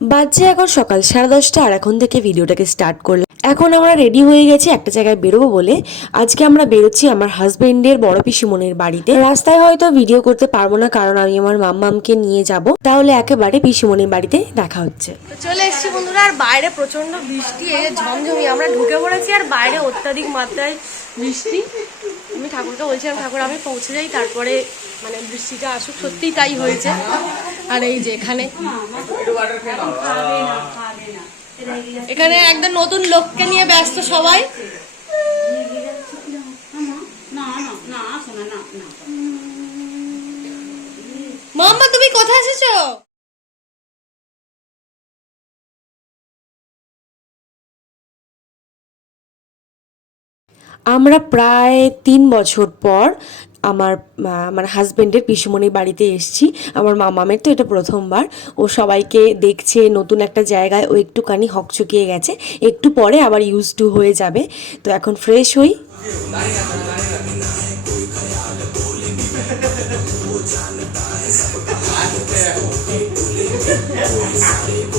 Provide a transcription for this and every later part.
বাজছে এখন সকাল সাড়ে দশটা আর এখন থেকে ভিডিওটাকে স্টার্ট করলাম। এখন আমরা রেডি হয়ে গেছি, একটা জায়গায় বেরোবো বলে। আজকে আমরা বেরোচ্ছি আমার হাজবেন্ডের বড় পিসিমনির বাড়িতে। রাস্তায় হয়তো ভিডিও করতে পারব না, কারণ আমি আমার মাম্মামকে নিয়ে যাব। তাহলে একেবারে পিসিমনির বাড়িতে দেখা হচ্ছে। চলে এসেছি বন্ধুরা, আর বাইরে প্রচণ্ড বৃষ্টি ঝমঝমি আমরা ঢুকে পড়েছি, আর বাইরে অত্যাধিক মাত্রায় বৃষ্টি। আমি ঠাকুরকে বলছিলাম ঠাকুর, আমি পৌঁছে যাই, তারপরে মানে বৃষ্টিটা আসুক, সত্যিই তাই হয়েছে। আর এই যে এখানে এখানে একদম নতুন লোককে নিয়ে ব্যস্ত সবাই। মাম্মা, তুমি কোথায় এসেছ? আমরা প্রায় তিন বছর পর আমার আমার হাজবেন্ডের পিসুমনির বাড়িতে এসেছি, আমার মামামের তো এটা প্রথমবার। ও সবাইকে দেখছে, নতুন একটা জায়গায় ও একটুখানি হকচকিয়ে গেছে, একটু পরে আবার ইউজ টু হয়ে যাবে। তো এখন ফ্রেশ হই।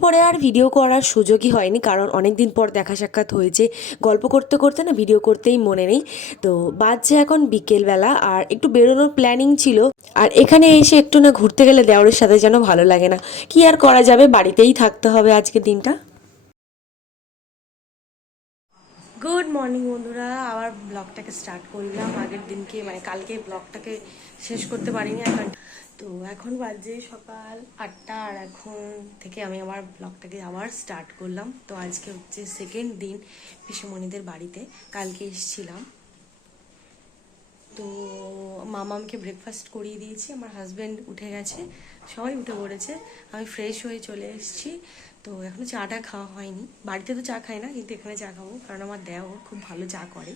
এরপরে আর ভিডিও করার সুযোগই হয়নি, কারণ অনেক দিন পর দেখা সাক্ষাৎ হয়েছে। গল্প করতে করতে না ভিডিও করতেই মনে নেই। তো বাজছে এখন বিকেলবেলা আর একটু বেরোনোর প্ল্যানিং ছিল। আর এখানে এসে একটু না ঘুরতে গেলে দেওরের সাথে যেন ভালো লাগে না। কি আর করা যাবে? বাড়িতেই থাকতে হবে আজকে দিনটা। মর্নিং বন্ধুরা। আবার ব্লগটাকে স্টার্ট করলাম। আগের দিনকে মানে কালকে ব্লগটাকে শেষ করতে পারিনি এখন। তো এখন বাজে সকাল আটটা, আর এখন থেকে আমি আমার ব্লগটাকে আবার স্টার্ট করলাম। তো আজকে হচ্ছে সেকেন্ড দিন পিসুমণিদের বাড়িতে। কালকে এসেছিলাম। তো মামামকে ব্রেকফাস্ট করিয়ে দিয়েছি। আমার হাজব্যান্ড উঠে গেছে। সবাই উঠে পড়েছে। আমি ফ্রেশ হয়ে চলে এসেছি। তো এখনও চাটা খাওয়া হয়নি। বাড়িতে তো চা খাই না, কিন্তু এখানে চা খাব, কারণ আমার দেও খুব ভালো চা করে।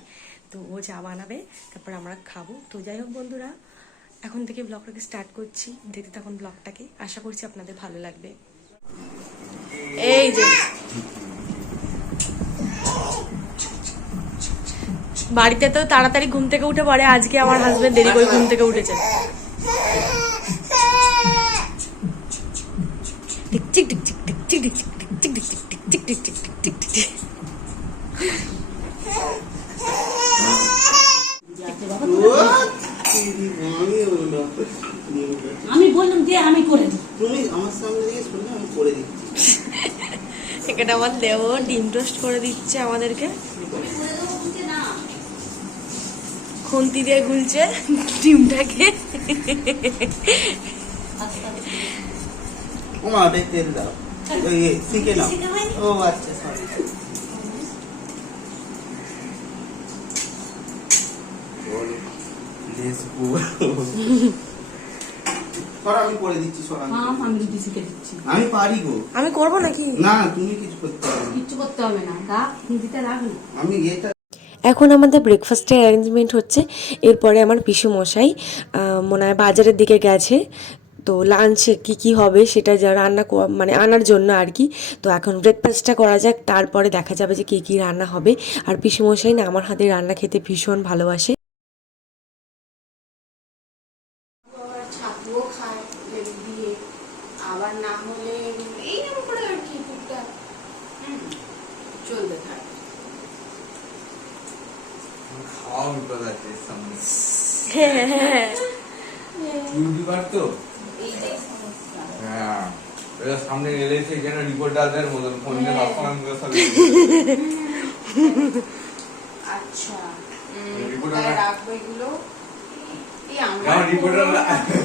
তো ও চা বানাবে, তারপর আমরা খাব। তো যাই হোক বন্ধুরা, এখন থেকে ব্লগটাকে স্টার্ট করছি। দেখতে তখন ব্লগটাকে। আশা করছি আপনাদের ভালো লাগবে। এই যে। বাড়িতে তো তাড়াতাড়ি ঘুম থেকে উঠে পড়ে, আজকে আমার হাজবেন্ড দেরি করে ঘুম থেকে উঠেছে। টিকচিক টিকচিক আমি বললাম যে আমি করে দিই। তুমি আমার সামনে দিয়ে শুনলে আমি করে দিচ্ছি এখানে আমার দেব ডিম টোস্ট করে দিচ্ছে আমাদেরকে। খুন্তি দিয়ে গুলছে ডিমটাকে। ও মা তেল দাও। শিখে নাও ও আচ্ছা সরি আমি পারি গো আমি করব নাকি না তুমি কিছু করতে হবে না। কিচ্ছু করতে হবে না রাখ হিন্দিতে রাখ আমি এটা এখন আমাদের ব্রেকফাস্টের অ্যারেঞ্জমেন্ট হচ্ছে। এরপরে আমার পিসু মশাই মনে হয় বাজারের দিকে গেছে। তো লাঞ্চে কি কি হবে সেটা যা রান্না ক- মানে আনার জন্য আর কি। তো এখন ব্রেকফাস্টটা করা যাক তারপরে দেখা যাবে যে কী কী রান্না হবে। আর পিসু মশাই না আমার হাতে রান্না খেতে ভীষণ ভালোবাসে। ছাতুও খায় লেবু দিয়ে আবার না হলে এইরকম করে আর কি টুকটাক। চলতে থাকে খাওয়া বিপদ আছে হ্যাঁ ইউটিউবার তো? হ্যাঁ। সামনে এলে সে যেন রিপোর্টারদের মতন ফোন দিয়ে সবসময় মুখে সব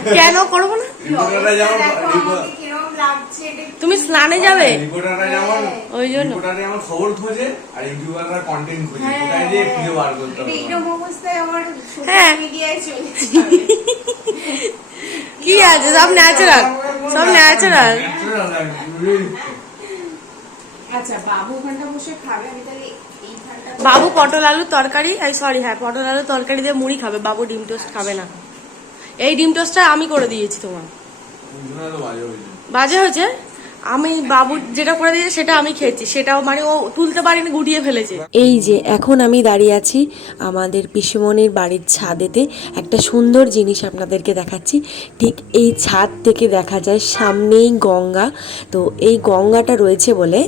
কেন করব না? রিপোর্টাররা যেমন তুমি স্নানে যাবে? ওই জন্য। রিপোর্টাররা খবর খোঁজে আর ইউটিউবাররা কন্টেন্ট খোঁজে। হ্যাঁ, কোথায় যে হ্যাঁ। বার করতে হবে। এইরকম অবস্থায় আমার হ্যাঁ। সোশ্যাল মিডিয়ায় চলে কি আছে? সব ন্যাচারাল সব ন্যাচারাল। আচ্ছা বাবু ওখানটা বসে খাবে আমি তাহলে বাবু পটল আলু তরকারি? এই সরি হ্যাঁ পটল আলু তরকারি দিয়ে মুড়ি খাবে। বাবু ডিম টোস্ট খাবে না। এই ডিম টোস্টটা আমি করে দিয়েছি তোমার। ওই জন্য বাজে হয়েছে। আমি বাবু যেটা করে দিয়েছে সেটা আমি খেয়েছি, সেটাও মানে ও তুলতে পারিনি, গুটিয়ে ফেলেছে এই যে, এখন আমি দাঁড়িয়ে আছি আমাদের পিসুমনির বাড়ির ছাদেতে, একটা সুন্দর জিনিস আপনাদেরকে দেখাচ্ছি ঠিক এই ছাদ থেকে দেখা যায় সামনেই গঙ্গা তো এই গঙ্গাটা রয়েছে বলে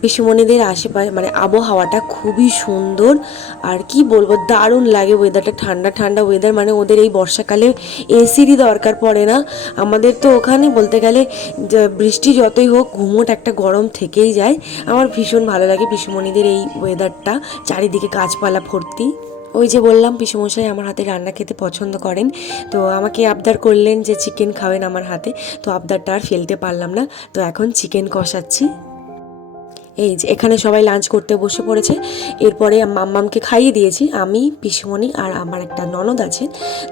পিসুমণিদের আশেপাশে মানে আবহাওয়াটা খুবই সুন্দর। আর কি বলব, দারুণ লাগে ওয়েদারটা ঠান্ডা ঠান্ডা ওয়েদার মানে ওদের এই বর্ষাকালে এসিরই দরকার পড়ে না। আমাদের তো ওখানে বলতে গেলে বৃষ্টি যতই হোক, ঘুমোট একটা গরম থেকেই যায়। আমার ভীষণ ভালো লাগে পিসুমণিদের এই ওয়েদারটা চারিদিকে গাছপালা ভর্তি। ওই যে বললাম, পিসুমশাই আমার হাতে রান্না খেতে পছন্দ করেন। তো আমাকে আবদার করলেন যে, চিকেন খাবেন আমার হাতে। তো আবদারটা আর ফেলতে পারলাম না। তো এখন চিকেন কষাচ্ছি। এই যে এখানে সবাই লাঞ্চ করতে বসে পড়েছে। এরপরে মাম্মামকে খাইয়ে দিয়েছি। আমি পিসমণি আর আমার একটা ননদ আছে।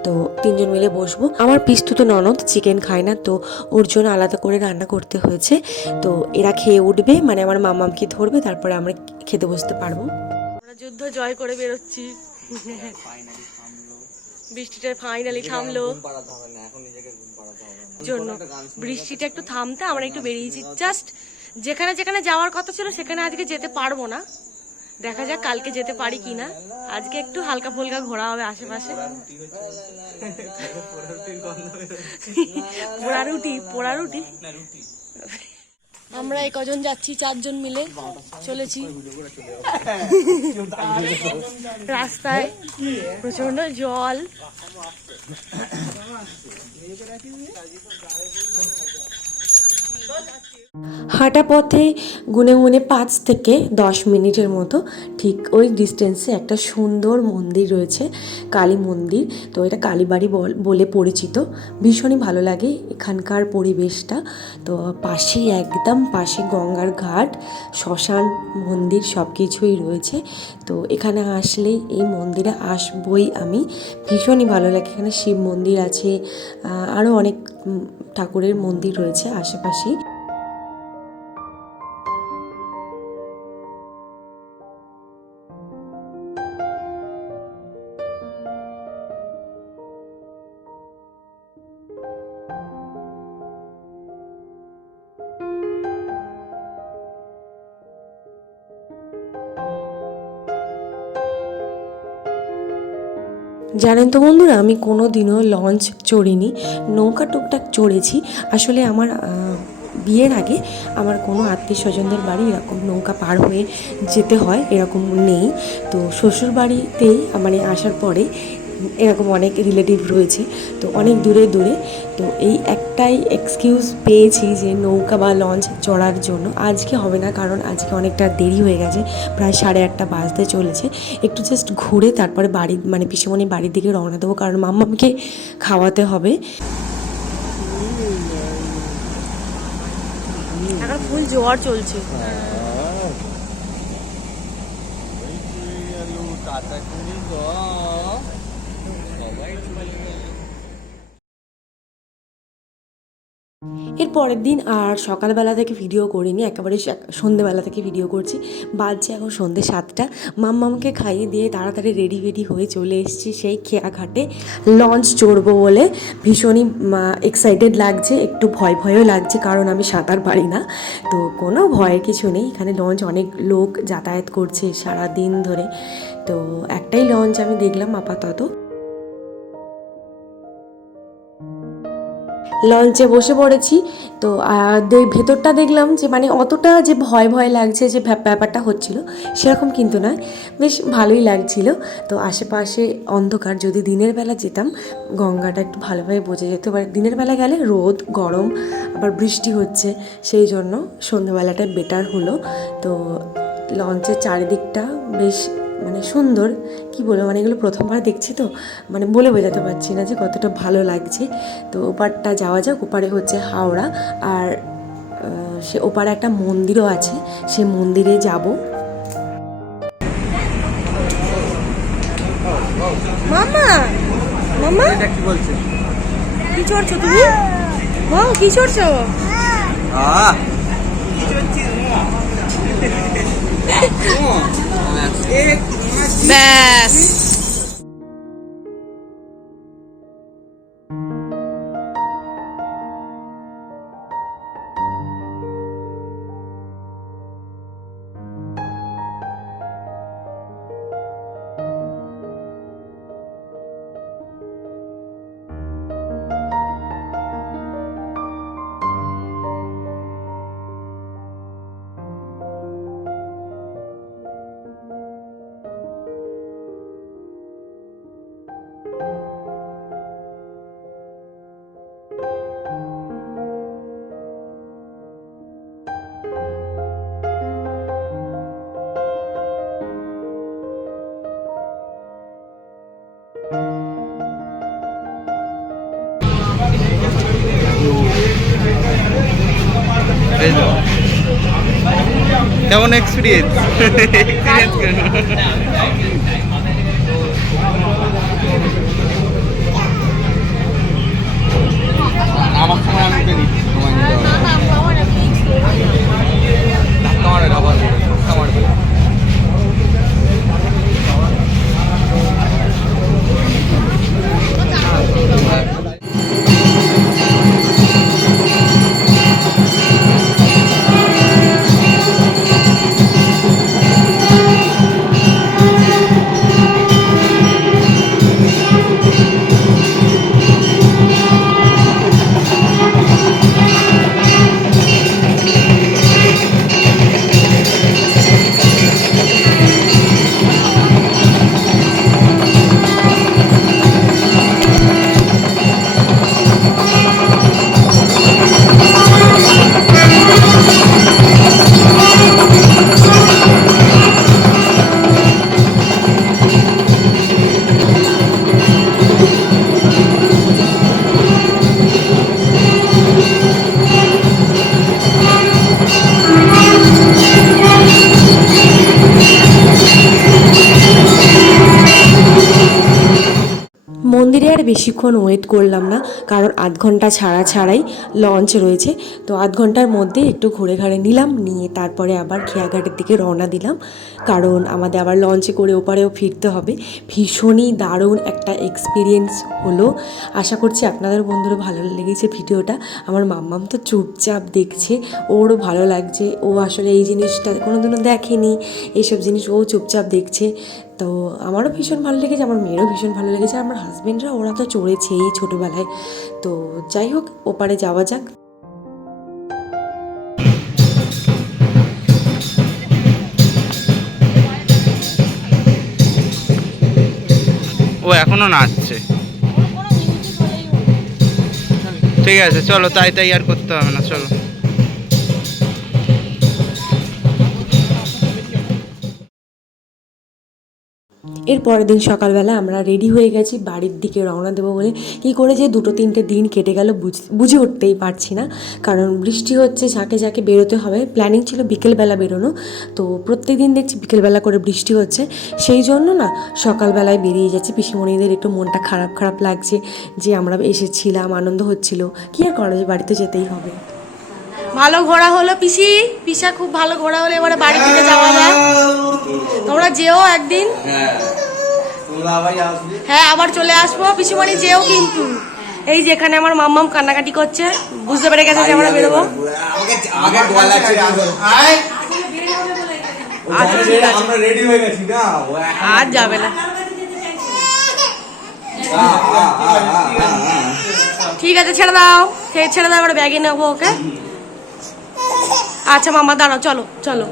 তো তিনজন মিলে বসবো। আমার পিস্তু তো ননদ চিকেন খায় না। তো ওর জন্য আলাদা করে রান্না করতে হয়েছে। তো এরা খেয়ে উঠবে মানে আমার মাম্মামকে ধরবে তারপরে আমরা খেতে বসতে পারব। আমরা যুদ্ধ জয় করে বেরোচ্ছি। বৃষ্টিটা ফাইনালি থামলো। জন্য। বৃষ্টিটা একটু থামতে আমরা একটু বেরিয়েছি। জাস্ট যেখানে যেখানে যাওয়ার কথা ছিল, সেখানে আজকে যেতে পারব না। দেখা যাক কালকে যেতে পারি কিনা। আজকে একটু হালকা ফুলকা ঘোরা হবে আশেপাশে। পোড়া রুটি পোড়া রুটি। আমরা এই কজন যাচ্ছি, চারজন মিলে চলেছি। রাস্তায় প্রচণ্ড জল। হাঁটা পথে গুনে গুনে পাঁচ থেকে দশ মিনিটের মতো, ঠিক ওই ডিস্টেন্সে একটা সুন্দর মন্দির রয়েছে, কালী মন্দির। তো এটা কালীবাড়ি বল- পরিচিত। ভীষণই ভালো লাগে এখানকার পরিবেশটা। তো পাশেই একদম পাশে গঙ্গার ঘাট, শ্মশান মন্দির সব কিছুই রয়েছে। তো এখানে আসলেই এই মন্দিরে আসবই আমি। ভীষণই ভালো লাগে। এখানে শিব মন্দির আছে আরও অনেক ঠাকুরের মন্দির রয়েছে আশেপাশেই জানেন তো বন্ধুরা, আমি কোনো দিনও লঞ্চ চড়িনি, নৌকা টুকটাক চড়েছি। আসলে আমার বিয়ের আগে আমার কোনো আত্মীয় স্বজনদের বাড়ি এরকম নৌকা পার হয়ে যেতে হয়, এরকম নেই। তো শ্বশুর বাড়িতেই মানে আসার পরে এরকম অনেক রিলেটিভ রয়েছে তো অনেক দূরে দূরে তো এই একটাই এক্সকিউজ পেয়েছি যে নৌকা বা লঞ্চ চড়ার জন্য। আজকে হবে না কারণ আজকে অনেকটা দেরি হয়ে গেছে প্রায় সাড়ে আটটা বাজতে চলেছে। একটু জাস্ট ঘুরে তারপরে বাড়ি মানে পিসেমণি বাড়ির দিকে রওনা দেবো কারণ মাম্মামকে খাওয়াতে হবে। এখন ফুল জোয়ার চলছে। এর পরের দিন আর সকালবেলা থেকে ভিডিও করিনি, একেবারে সন্ধেবেলা থেকে ভিডিও করছি। বাজছে এখন সন্ধে সাতটা। মাম্মামকে খাইয়ে দিয়ে তাড়াতাড়ি রেডি ফেডি হয়ে চলে এসেছি সেই খেয়া ঘাটে লঞ্চ চড়বো বলে ভীষণই এক্সাইটেড লাগছে, একটু ভয় ভয়ও লাগছে, কারণ আমি সাঁতার পারি না। তো কোনো ভয়ের কিছু নেই, এখানে লঞ্চ অনেক লোক যাতায়াত করছে সারা দিন ধরে। তো একটাই লঞ্চ আমি দেখলাম আপাতত। লঞ্চে বসে পড়েছি। তো ভেতরটা দেখলাম যে মানে অতটা যে ভয় ভয় লাগছে যে ব্যাপারটা হচ্ছিল, সেরকম কিন্তু নয়। বেশ ভালোই লাগছিল। তো আশেপাশে অন্ধকার, যদি দিনের বেলা যেতাম, গঙ্গাটা একটু ভালোভাবে বোঝা যেত। এবার দিনের বেলা গেলে রোদ, গরম, আবার বৃষ্টি হচ্ছে, সেই জন্য সন্ধ্যেবেলাটা বেটার হলো। তো লঞ্চের চারিদিকটা বেশ মানে সুন্দর। কি বলব মানে এগুলো প্রথমবার দেখছি তো মানে বলে বোঝাতে পারছি না যে কতটা ভালো লাগছে। তো ওপারটা যাওয়া যাক ওপারে হচ্ছে হাওড়া আর সে ওপারে একটা মন্দিরও আছে সে মন্দিরে যাব। মামা মামা এটা কি বলছে? কি চড়ছো তুমি? মাও কি চড়ছো? আহ! এক্সপিরিয়েন্স এক্সপিরিয়েন্স কেমন আমার বেশিক্ষণ ওয়েট করলাম না, কারণ আধ ঘণ্টা ছাড়া ছাড়াই লঞ্চ রয়েছে। তো আধ ঘণ্টার মধ্যে একটু ঘুরে ঘাড়ে নিলাম, নিয়ে তারপরে আবার খেয়াঘাটের দিকে রওনা দিলাম। কারণ আমাদের আবার লঞ্চে করে ওপারেও ফিরতে হবে। ভীষণই দারুণ একটা এক্সপিরিয়েন্স হলো। আশা করছি আপনাদের বন্ধুরা ভালো লেগেছে ভিডিওটা। আমার মাম্মাম তো চুপচাপ দেখছে, ওরও ভালো লাগছে। ও আসলে এই জিনিসটা কোনোদিনও দেখেনি। এইসব জিনিস ও চুপচাপ দেখছে। তো আমারও ভীষণ ভালো লেগেছে, আমার মেয়েরও ভীষণ ভালো লেগেছে, আমার হাজবেন্ডরা ওরা তো চড়েছেই ছোটোবেলায়। তো যাই হোক, ওপারে যাওয়া যাক। ও এখনও নাচছে। ঠিক আছে, চলো, তাই তাই আর করতে হবে না, চলো। এর পরের দিন সকালবেলা আমরা রেডি হয়ে গেছি, বাড়ির দিকে রওনা দেবো বলে। কী করে যে দুটো তিনটে দিন কেটে গেল বুঝ- উঠতেই পারছি না। কারণ বৃষ্টি হচ্ছে, ঝাঁকে ঝাঁকে বেরোতে হবে। প্ল্যানিং ছিল বিকেলবেলা বেরোনো। তো প্রত্যেক দিন দেখছি বিকেলবেলা করে বৃষ্টি হচ্ছে। সেই জন্য না সকালবেলায় বেরিয়ে যাচ্ছি। পিসিমণিদের একটু মনটা খারাপ খারাপ লাগছে যে আমরা এসেছিলাম, আনন্দ হচ্ছিল। কী আর করা বাড়িতে যেতেই হবে। ভালো ঘোরা হলো পিসি। পিসা খুব ভালো ঘোরা হলো এবারে বাড়ি থেকে যাওয়া যায় তোমরা যেও একদিন। হ্যাঁ আবার আসবে হ্যাঁ আবার চলে আসব। পিসিমণি যেও কিন্তু। এই যেখানে আমার মাম্মাম কান্নাকাটি করছে। বুঝতে পেরে গেছে যে আমরা বেরোবো। আমরা আর যাবে না। ঠিক আছে ছেড়ে দাও। ছেড়ে দাও এবার ব্যাগে নেব ওকে। আচ্ছা মামা, দাঁড়াও, চলো চলো।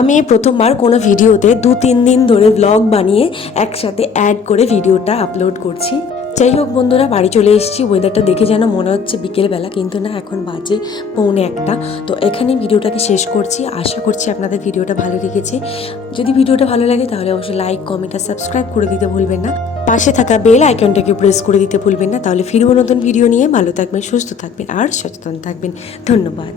আমি প্রথমবার কোনো ভিডিওতে দু তিন দিন ধরে ব্লগ বানিয়ে একসাথে অ্যাড করে ভিডিওটা আপলোড করছি। যাই হোক বন্ধুরা, বাড়ি চলে এসেছি। ওয়েদারটা দেখে যেন মনে হচ্ছে বিকেলবেলা, কিন্তু না, এখন বাজে পৌনে একটা। তো এখানে ভিডিওটাকে শেষ করছি। আশা করছি আপনাদের ভিডিওটা ভালো লেগেছে। যদি ভিডিওটা ভালো লাগে, তাহলে অবশ্যই লাইক কমেন্ট আর সাবস্ক্রাইব করে দিতে ভুলবেন না। পাশে থাকা বেল আইকনটাকে প্রেস করে দিতে ভুলবেন না, তাহলে ফিরবো নতুন ভিডিও নিয়ে। ভালো থাকবেন, সুস্থ থাকবেন, আর সচেতন থাকবেন। ধন্যবাদ।